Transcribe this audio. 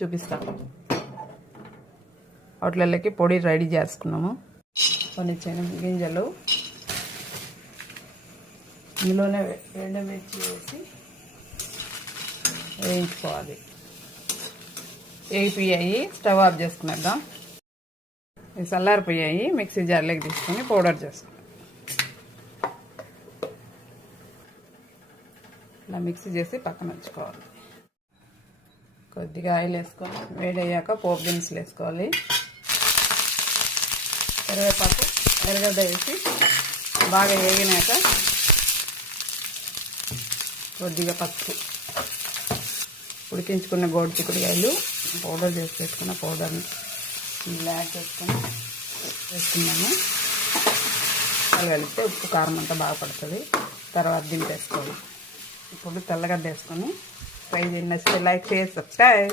చూపిస్తాను. వాటిలకి పొడి రెడీ చేసుకున్నాము. కొన్ని గింజలు ఇందులోనే ఎండుమిర్చి వేసి వేయించుకోవాలి. వేగిపోయాయి, స్టవ్ ఆఫ్ చేసుకునేద్దాం. ఇవి చల్లారిపోయాయి, మిక్సీ జార్లోకి తీసుకొని పౌడర్ చేసుకోవాలి. ఇలా మిక్సీ చేసి పక్కన ఉంచుకోవాలి. కొద్దిగా ఆయిల్ వేసుకొని వేడయ్యాక పోపు దినుసులు వేసుకోవాలి. కరివేపాకు, ఎర్రగడ్డ వేసి బాగా వేగినాక కొద్దిగా పసుపు, ఉడికించుకున్న గోడు చిక్కుడుకాయలు పౌడర్ చేసి పెట్టుకున్న పౌడర్ని ఇలా యాడ్ చేసుకొని వేసుకున్నాము. అలా కలిపితే ఉప్పు కారం అంతా బాగా పడుతుంది. తర్వాత దింపేసుకోవాలి. ఇప్పుడు తెల్లగడ్డ వేసుకొని ఫ్రై చేసి నచ్చితే లైక్ చేసి సబ్స్క్రైబ్.